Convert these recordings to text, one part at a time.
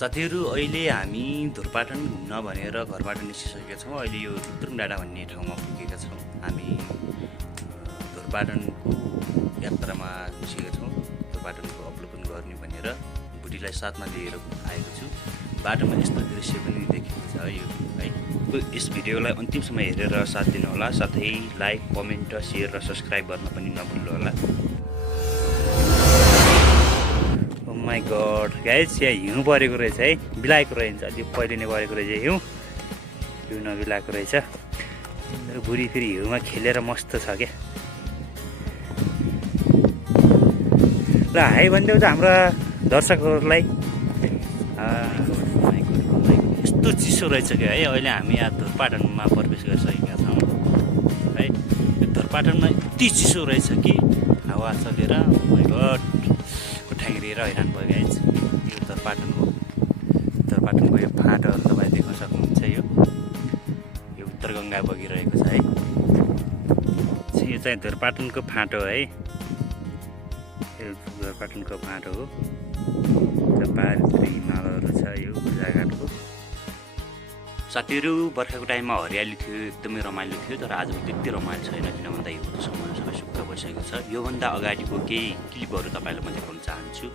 साथीहरू अहिले हामी धुरपाटन घुम्न भनेर घरबाट निस्किसकेका छौँ। अहिले यो रुद्रुङ डाँडा भन्ने ठाउँमा पुगेका छौँ। हामी धुरपाटनको यात्रामा निस्केका छौँ। धुरपाटनको अवलोकन गर्ने भनेर बुढीलाई साथमा लिएर आएको छु। बाटोमा यस्तो दृश्य पनि देखिएको छ यो है। यस भिडियोलाई अन्तिमसम्म हेरेर साथ दिनुहोला। साथै लाइक, कमेन्ट, सेयर र सब्सक्राइब गर्न पनि नभुल्नु होला। माई गड गाइस, यहाँ हिउँ परेको रहेछ है, बिलाएको रहेछ। अलि पहिले नै परेको रहेछ हिउँ नबिलाएको रहेछ। मेरो बुढी फेरि हिउँमा खेलेर मस्त छ क्या। ल हाई भनिदेऊ त हाम्रा दर्शकहरूलाई। यस्तो चिसो रहेछ क्या है। अहिले हामी यहाँ धुरपाटनमा प्रवेश गरिसकेका छौँ है। यो धुरपाटनमा यति चिसो रहेछ कि हावा चलेर माई गड ठ्याङ्ग्रिएर हैरान भयो गाइज। यो धुरपाटनको यो फाँटहरू तपाईँ देख्न सक्नुहुन्छ। यो उत्तर गङ्गा बगिरहेको छ है। यो चाहिँ धुरपाटनको फाँटो है। यो धुरपाटनको फाँटो हो। पारितिर हिमालहरू छ यो पूजाघाटको। साथीहरू, बर्खाको टाइममा हरियाली थियो, एकदमै रमाइलो थियो। तर आज त्यति रमाइलो छैन, किन भन्दा यो समय सबै सुक्ख भइसकेको छ। योभन्दा अगाडिको केही क्लिपहरू तपाईँलाई म देखाउन चाहन्छु।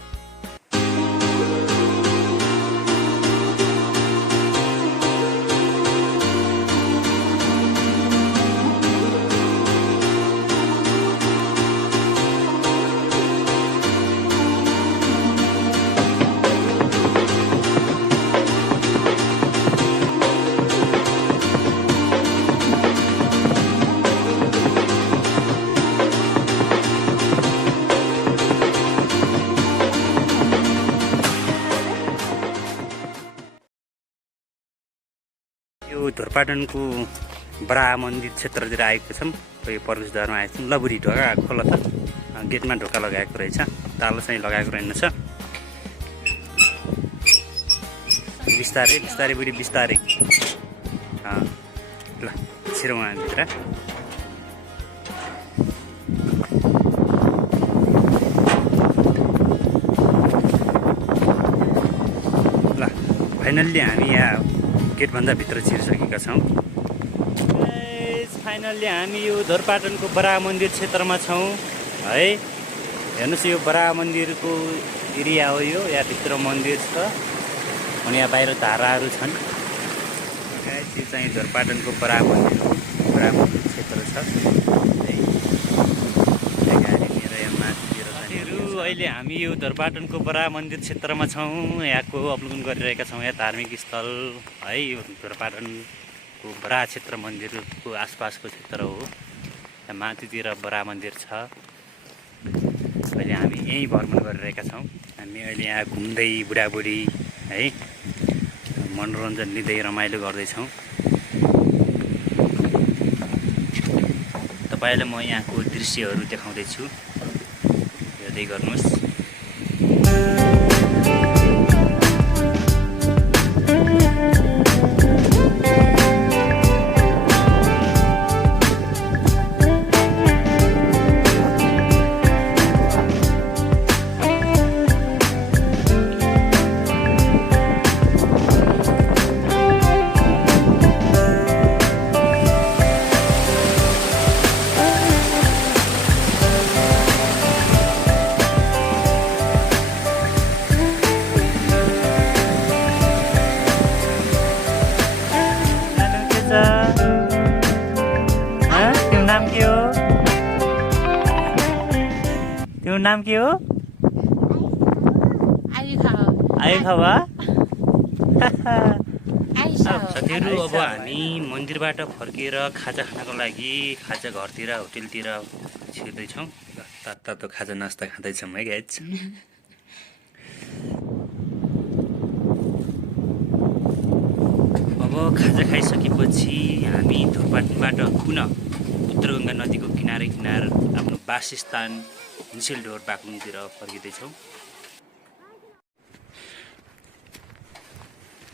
यो धुरपाटनको बडा मन्दिर क्षेत्रतिर आएको छौँ। यो प्रवेशद्वारमा आएको छौँ। ल बुढी ढोका खोल त। गेटमा ढोका लगाएको रहेछ, तालो चाहिँ लगाएको रहेनछ। बिस्तारै बिस्तारै बुढी बिस्तारै। ल छिरौँ हामीभित्र। ल फाइनल्ली हामी यहाँ गेटभन्दा भित्र छिरिसकेका छौँ। फाइनल्ली हामी यो धुरपाटनको बडा मन्दिर क्षेत्रमा छौँ है। हेर्नुहोस्, यो बडा मन्दिरको एरिया हो यो। यहाँभित्र मन्दिर छ अनि यहाँ बाहिर धाराहरू छन्। यो चाहिँ धुरपाटनको बडा मन्दिर हो। बडा मन्दिर क्षेत्र छ है। अहिले हामी यो धुरपाटनको बडा मन्दिर क्षेत्रमा छौँ। यहाँको अवलोकन गरिरहेका छौँ। यहाँ धार्मिक स्थल है। यो धुरपाटनको बडा क्षेत्र मन्दिरको आसपासको क्षेत्र हो। यहाँ माथितिर बडा मन्दिर छ। अहिले हामी यहीँ भ्रमण गरिरहेका छौँ। हामी अहिले यहाँ घुम्दै बुढाबुढी है मनोरञ्जन लिँदै रमाइलो गर्दैछौँ। तपाईँलाई म यहाँको दृश्यहरू देखाउँदैछु, हेर्दै गर्नुहोस्। तिम्रो नाम के हो? आयुखा। साथीहरू, अब हामी मन्दिरबाट फर्केर खाजा खानको लागि खाजा घरतिर होटेलतिर छिर्दैछौँ। तातो खाजा नास्ता खाँदैछौँ है गाइज। अब खाजा खाइसकेपछि हामी धुरपाटनबाट पुनः उत्तरगङ्गा नदीको किनारै आफ्नो वासस्थान निसेलढोर बाक्लुङतिर फर्किँदैछौँ।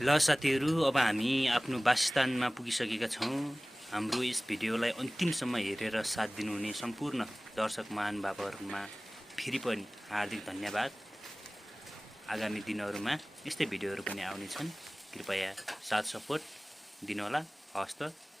ल साथीहरू, अब हामी आफ्नो वासस्थानमा पुगिसकेका छौँ। हाम्रो यस भिडियोलाई अन्तिमसम्म हेरेर साथ दिनुहुने सम्पूर्ण दर्शक महानुभावहरूमा फेरि पनि हार्दिक धन्यवाद। आगामी दिनहरूमा यस्तै भिडियोहरू पनि आउने छन्। कृपया साथ सपोर्ट दिनुहोला। हवस् त।